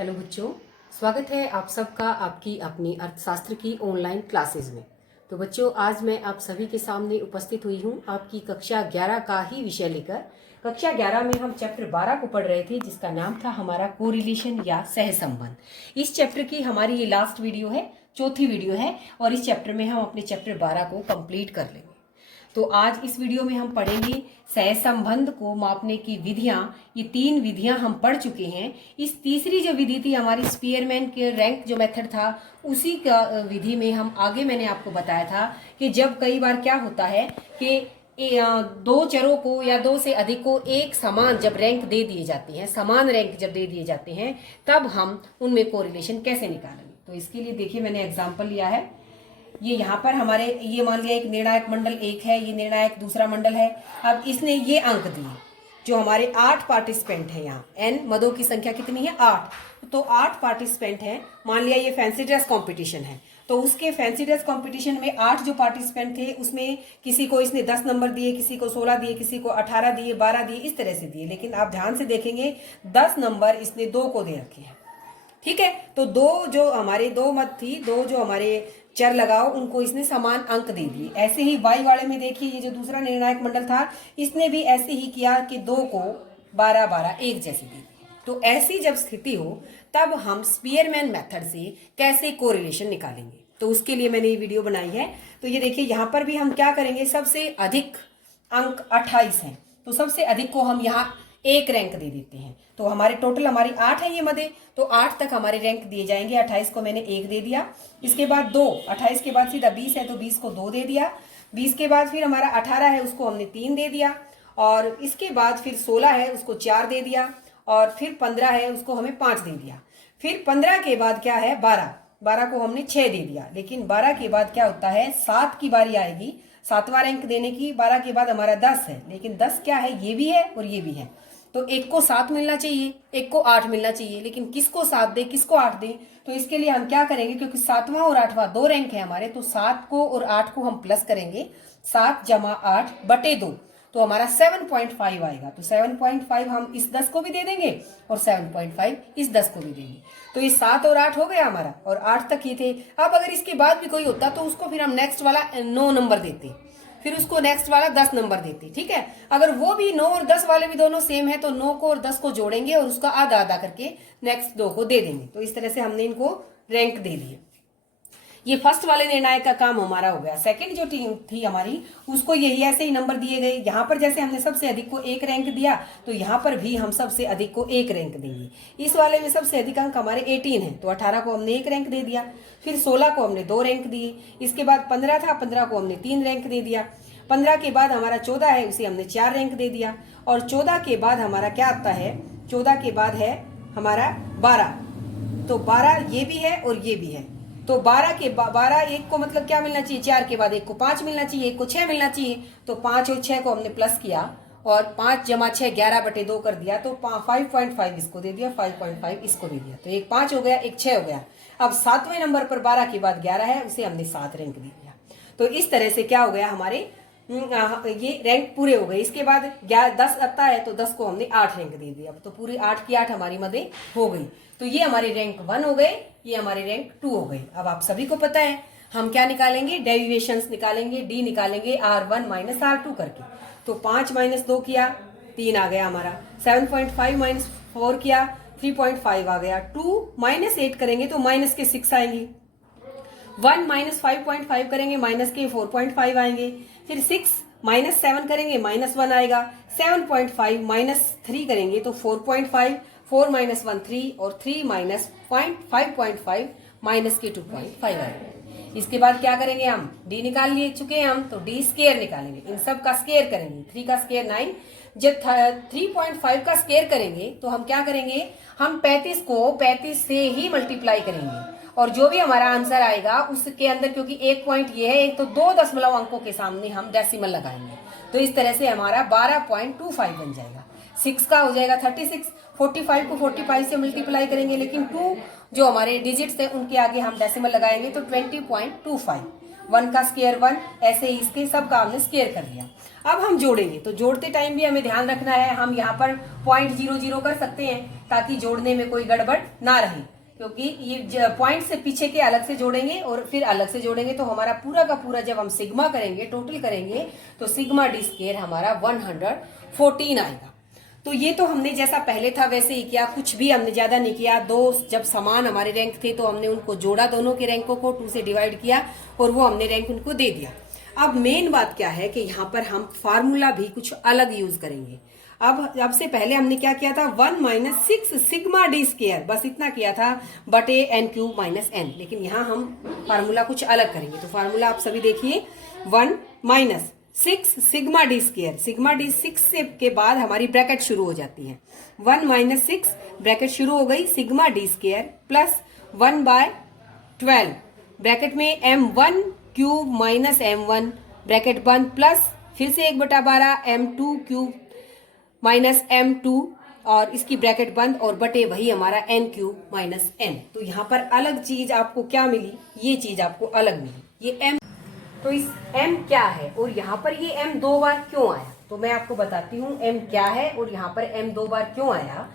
Hello बच्चों, स्वागत है आप सबका आपकी अपनी अर्थशास्त्र की ऑनलाइन क्लासेस में। तो बच्चों, आज मैं आप सभी के सामने उपस्थित हुई हूँ आपकी कक्षा 11 का ही विषय लेकर। कक्षा 11 में हम चैप्टर 12 को पढ़ रहे थे, जिसका नाम था हमारा कोरिलेशन या सहसंबंध। इस चैप्टर की हमारी ये लास्ट वीडियो है, चौथी वीडियो है, और इस चैप्टर में हम अपने चैप्टर 12 को कंप्लीट कर लेंगे। तो आज इस वीडियो में हम पढ़ेंगे सहसंबंध को मापने की विधियां। ये 3 विधियां हम पढ़ चुके हैं। इस तीसरी जो विधि थी हमारी स्पीयरमैन के रैंक जो मेथड था, उसी का विधि में हम आगे मैंने आपको बताया था कि जब कई बार क्या होता है कि दो चरों को या दो से अधिक को एक समान जब रैंक दे दिए जाते हैं, समान रैंक जब दे दिए जाते हैं, तब हम उनमें कोरिलेशन कैसे निकालेंगे। तो इसके लिए देखिए, मैंने एग्जाम्पल लिया है। ये यहाँ पर हमारे ये मान लिया एक निर्णायक मंडल 1 है, ये निर्णायक दूसरा मंडल है। अब इसने ये अंक दिए जो हमारे 8 पार्टिसिपेंट हैं। यहाँ n मदों की संख्या कितनी है? 8। तो 8 पार्टिसिपेंट हैं। मान लिया ये फैंसी ड्रेस कंपटीशन है, तो उसके फैंसी ड्रेस कंपटीशन में 8 जो पार्टिसिपेंट थे, उसमें किसी को इसने 10 नंबर दिए, किसी को 16 दिए, किसी को 18 दिए, 12 दिए, इस तरह से दिए। लेकिन आप ध्यान से देखेंगे 10 नंबर इसने 2 को दे रखे हैं। ठीक है, तो दो जो हमारे 2 मत थी, 2 जो हमारे चर लगाओ, उनको इसने समान अंक दे दिए। ऐसे ही वाई वाले में देखिए, ये जो दूसरा निर्णायक मंडल था, इसने भी ऐसे ही किया कि 2 को 12 12 एक जैसे दे दिए। तो ऐसी जब स्थिति हो, तब हम स्पीयरमैन मेथड से कैसे कोरिलेशन निकालेंगे, तो उसके लिए मैंने ये वीडियो बनाई है। तो ये देखिए, यहाँ पर भी हम क्या करेंगे, सबसे अधिक अंक 28 हैं, तो सबसे अधिक को हम यहाँ 1 रैंक दे देते हैं। तो हमारे टोटल हमारी 8 है ये मदे, तो 8 तक हमारे रैंक दिए जाएंगे। 28 को मैंने 1 दे दिया। इसके बाद 2, 28 के बाद सीधा 20 है, तो 20 को 2 दे दिया। 20 के बाद फिर हमारा 18 है, उसको हमने 3 दे दिया। और इसके बाद फिर 16 है, उसको 4 दे दिया। और फिर 15 है, उसको हमें 5 दे दिया। फिर 15 के बाद क्या है? 12। 12 को हमने 6 दे दिया। लेकिन 12 के बाद क्या होता है? 7 की बारी आएगी, 7वां रैंक देने की। 12 के बाद हमारा 10 है, लेकिन 10 क्या है? ये भी है और ये भी है। तो एक को 7 मिलना चाहिए, एक को 8 मिलना चाहिए, लेकिन किसको 7 दे, किसको 8 दे? तो इसके लिए हम क्या करेंगे, क्योंकि 7वां और 8वां 2 रैंक है हमारे, तो 7 को और 8 को हम प्लस करेंगे। 7 जमा 8 बटे 2, तो हमारा 7.5 आएगा। तो 7.5 हम इस 10 को भी दे देंगे और 7.5 इस 10 को भी देंगे। तो ये 7 और 8 हो गया हमारा, और 8 तक ही थे। अब अगर इसके बाद भी कोई होता तो उसको फिर हम नेक्स्ट वाला 9 नंबर देते, फिर उसको नेक्स्ट वाला 10 नंबर देते। ठीक है, अगर वो भी 9 और 10 वाले भी दोनों सेम है, तो 9 को और 10 को जोड़ेंगे और उसका आधा आधा करके नेक्स्ट 2 को दे देंगे। तो इस तरह से हमने इनको रैंक दे दिए। ये फर्स्ट वाले निर्णायक का काम हमारा हो गया। सेकंड जो टीम थी हमारी, उसको यही ऐसे ही नंबर दिए गए। यहाँ पर जैसे हमने सबसे अधिक को 1 रैंक दिया, तो यहाँ पर भी हम सबसे अधिक को 1 रैंक देंगे। इस वाले में सबसे अधिक अंक हमारे 18 है, तो 18 को हमने 1 रैंक दे दिया। फिर 16 को हमने 2 रैंक दिए। इसके बाद 15 था, 15 को हमने 3 रैंक दे दिया। 15 के बाद हमारा 14 है, उसे हमने 4 रैंक दे दिया। और 14 के बाद हमारा क्या आता है? 14 के बाद है हमारा 12, तो 12 ये भी है और ये भी है। तो 12 के 12 एक को मतलब क्या मिलना चाहिए? 4 के बाद एक को 5 मिलना चाहिए, एक को 6 मिलना चाहिए। तो 5 और 6 को हमने प्लस किया, और 5 जमा 6 11 बटे 2 कर दिया। तो 5.5 इसको दे दिया, 5.5 इसको दे दिया। तो एक 5 हो गया, एक 6 हो गया। अब 7वें नंबर पर 12 के बाद 11 है, उसे हमने 7 रैंक दे दिया। तो इस तरह से क्या हो गया, हमारे ये रैंक पूरे हो गए। इसके बाद 10 आता है, तो 10 को हमने 8 रैंक दे दिया। तो पूरी 8 की 8 हमारी मदे हो गई। तो ये हमारे रैंक 1 हो गए, ये हमारे रैंक 2 हो गए। अब आप सभी को पता है हम क्या निकालेंगे? डेरिवेशंस निकालेंगे, डी निकालेंगे R1 माइनस R2 करके। तो 5 माइनस 2 किया, 3 आ गया हमारा। 7.5 माइनस 4 किया, 3.5 आ गया। 2 माइनस 8 करेंगे तो माइनस के 6 आएंगे। 1 माइनस 5.5 करेंगे, माइनस के 4.5 आएंगे। फिर 6 माइनस 7 करेंगे, माइनस 1 आएगा। 7.5 माइनस 3 करेंगे तो 4.5, 4 माइनस 1 3, और 3 माइनस 5.5 माइनस के 2.5 आएगा। इसके बाद क्या करेंगे? हम डी निकाल लिए चुके हैं हम, तो डी स्केयर निकालेंगे। इन सब का स्केयर करेंगे। 3 का स्केयर 9। जब 3.5 का स्केयर करेंगे तो हम क्या करेंगे? हम 35 को 35 से ही मल्टीप्लाई करेंगे, और जो भी हमारा आंसर आएगा उसके अंदर, क्योंकि एक पॉइंट ये है, एक तो 2 दशमलव अंकों के सामने हम डेसिमल लगाएंगे। तो इस तरह से हमारा 12.25 बन जाएगा। 6 का हो जाएगा 36। 45 को 45 से मल्टीप्लाई करेंगे, लेकिन 2 जो हमारे डिजिट्स थे उनके आगे हम डेसिमल लगाएंगे, तो 20.25 1 का स्क्वायर 1, ऐसे ही इसके सब का हमने स्क्वायर कर लिया। अब हम जोड़ेंगे, तो जोड़ते टाइम भी हमें ध्यान रखना है, हम यहाँ पर 0.00 कर सकते हैं ताकि जोड़ने में कोई गड़बड़ ना रहे, क्योंकि ये पॉइंट से पीछे के अलग से जोड़ेंगे और फिर अलग से जोड़ेंगे तो हमारा पूरा का पूरा जब हम सिग्मा करेंगे, टोटल करेंगे, तो सिग्मा डी स्क्वायर हमारा 114 आएगा। तो ये तो हमने जैसा पहले था वैसे ही किया, कुछ भी हमने ज्यादा नहीं किया। दो जब समान हमारे रैंक थे तो हमने उनको जोड़ा, दोनों के रैंकों को 2 से डिवाइड किया और वो हमने रैंक उनको दे दिया। अब मेन बात क्या है कि यहाँ पर हम फार्मूला भी कुछ अलग यूज करेंगे। अब से पहले हमने क्या किया था, 1 - 6 सिग्मा डी स्क्वायर, बस इतना किया था, बटे n³ - n। लेकिन यहाँ हम फार्मूला कुछ अलग करेंगे। तो फार्मूला आप सभी देखिए, 1 - 6 sigma D square, sigma D 6 से के बाद हमारी ब्रैकेट शुरू हो जाती है। 1 - 6 ब्रैकेट शुरू हो गई, sigma D square plus 1/12 bracket में m1³ - m1 ब्रैकेट बंद, प्लस फिर से 1/12 m2³ - m2 और इसकी ब्रैकेट बंद और बटे वही हमारा n³ - n। तो यहाँ पर अलग चीज आपको क्या मिली, ये चीज आपको अलग मिली, ये m। तो इस m क्या है और यहाँ पर ये m 2 बार क्यों आया, तो मैं आपको बताती हूँ m क्या है और यहाँ पर m 2 बार क्यों आया।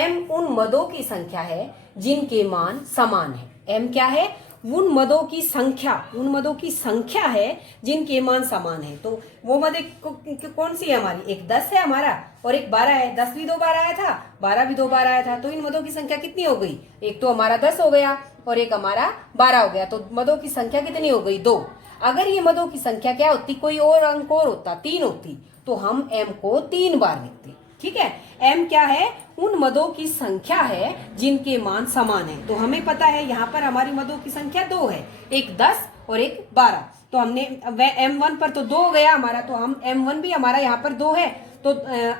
m उन मदों की संख्या है जिनके मान समान है। m क्या है, उन मदों की संख्या है जिनके मान समान है। तो वो मद कौन सी है हमारी, एक 10 है हमारा और एक 12 है। 10 भी 2 बार आया था, 12 भी 2 बार आया था, तो इन मदों की संख्या कितनी हो गई, एक तो हमारा 10 हो गया और एक हमारा 12 हो गया। तो मदों की संख्या कितनी हो गई, 2। अगर ये मदों की संख्या क्या होती, कोई और अंक और होता, 3 होती, तो हम m को 3 बार लिखते। ठीक है, m क्या है, उन मदों की संख्या है जिनके मान समान है। तो हमें पता है यहाँ पर हमारी मदों की संख्या 2 है, एक 10 और एक 12। तो हमने m1 पर तो 2 गया हमारा, तो हम m1 भी हमारा यहाँ पर 2 है, तो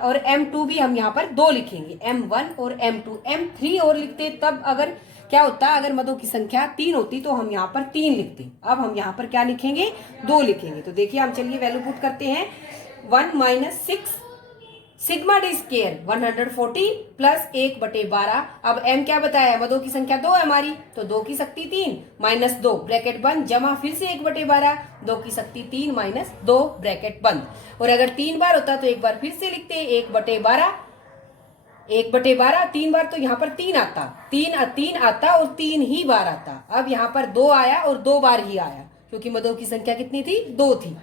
और m2 भी हम यहाँ पर 2 लिखेंगे, m1 और m2। m3 और लिखते तब अगर क्या होता, अगर मदों की संख्या 3 होती तो हम यहाँ पर 3 लिखते। अब हम यहाँ पर क्या लिखेंगे, 2 लिखेंगे। तो देखिए हम चलिए वैल्यू पुट करते हैं। 1 - 6 सिग्मा डी स्क्वायर 114 प्लस 1/12। अब m क्या बताया, मदों की संख्या 2 है हमारी, तो 2 की शक्ति 3 माइनस 2 ब्रैकेट बंद, जमा फिर से 1/12, 2 की शक्ति 3 माइनस 2 ब्रैकेट बंद। और अगर 3 बार होता तो एक बार फिर से लिखते 1/12, 1/12 3 बार, तो यहाँ पर 3 आता, 3 आता और 3 ही बार आता। अब यहाँ पर 2 आया और 2 बार ही आया, क्योंकि मदों की संख्या कितनी थी, 2 थी।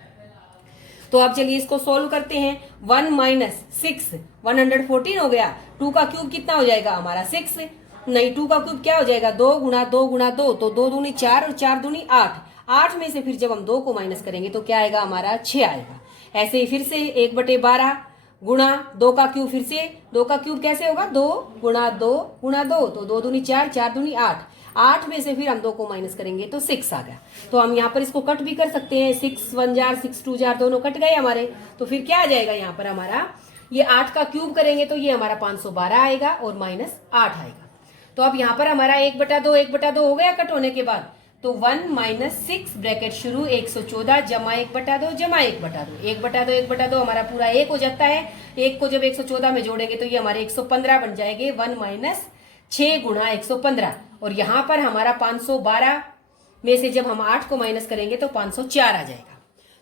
तो अब चलिए इसको सोल्व करते हैं। 1 - 6 114 हो गया, 2 का क्यूब कितना हो जाएगा हमारा 6, नहीं 2 का क्यूब क्या हो जाएगा 2 × 2 × 2, तो 2 दूनी 4 और 4 दूनी 8। 8 में से फिर जब हम 2 को माइनस करेंगे तो क्या आएगा हमारा 6 आएगा। ऐसे ही फिर से 1/12 गुणा 2 का क्यूब, फिर से 2 का क्यूब कैसे होगा 2 × 2 × 2, तो 2 दूनी 4 4 दूनी 8। 8 में से फिर हम 2 को माइनस करेंगे तो 6 आ गया। तो हम यहाँ पर इसको कट भी कर सकते हैं, 6 1 जार 6 2 जार दोनों कट गए हमारे। तो फिर क्या आ जाएगा यहाँ पर हमारा, ये 8 का क्यूब करेंगे तो ये हमारा 512 आएगा और -8 आएगा। तो अब यहाँ पर हमारा 1/2 1/2 हो गया कट होने के बाद। तो 1 - 6 ब्रैकेट शुरू 114 जमा 1/2 जमा 1/2, 1/2 1/2 हमारा पूरा 1 हो जाता है। 1 को जब 114 में जोड़ेंगे तो ये हमारे 115 बन जाएंगे। 1 - 6 × 115 और यहाँ पर हमारा 512 में से जब हम 8 को माइनस करेंगे तो 504 आ जाएगा।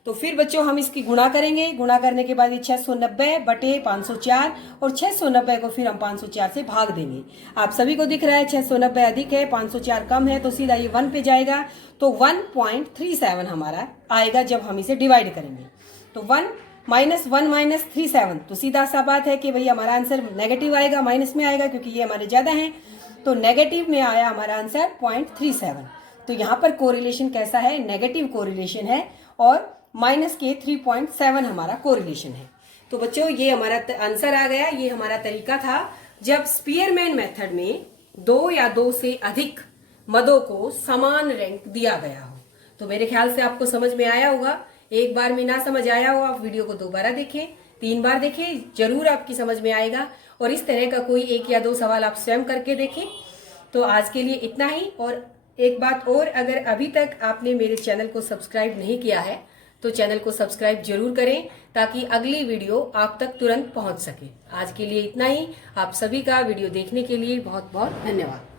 तो फिर बच्चों हम इसकी गुणा करेंगे, गुणा करने के बाद ये 690 बटे 504 और 690 को फिर हम 504 से भाग देंगे। आप सभी को दिख रहा है 690 अधिक है 504 कम है, तो सीधा ये 1 पे जाएगा। तो 1.37 हमारा आएगा जब हम इसे डिवाइड करेंगे। तो 1 - 1 - 37, तो सीधा सा बात है कि भाई हमारा आंसर नेगेटिव आएगा, माइनस में आएगा क्योंकि ये हमारे ज्यादा हैं। तो नेगेटिव में आया हमारा आंसर 0.37। तो यहाँ पर कोरिलेशन कैसा है, नेगेटिव कोरिलेशन है और माइनस के 3.7 हमारा कोरिलेशन है। तो बच्चों ये हमारा आंसर आ गया। ये हमारा तरीका था जब स्पीयरमैन मेथड में 2 या 2 से अधिक मदों को समान रैंक दिया गया हो। तो मेरे ख्याल से आपको समझ में आया होगा। एक बार में ना समझ आया हो आप वीडियो को दोबारा देखें, 3 बार देखें, जरूर आपकी समझ में आएगा। और इस तरह का कोई 1 या 2 सवाल आप स्वयं करके देखें। तो आज के लिए इतना ही। और एक बात और, अगर अभी तक आपने मेरे चैनल को सब्सक्राइब नहीं किया है तो चैनल को सब्सक्राइब जरूर करें ताकि अगली वीडियो आप तक तुरंत पहुंच सके। आज के लिए इतना ही। आप सभी का वीडियो देखने के लिए बहुत बहुत धन्यवाद।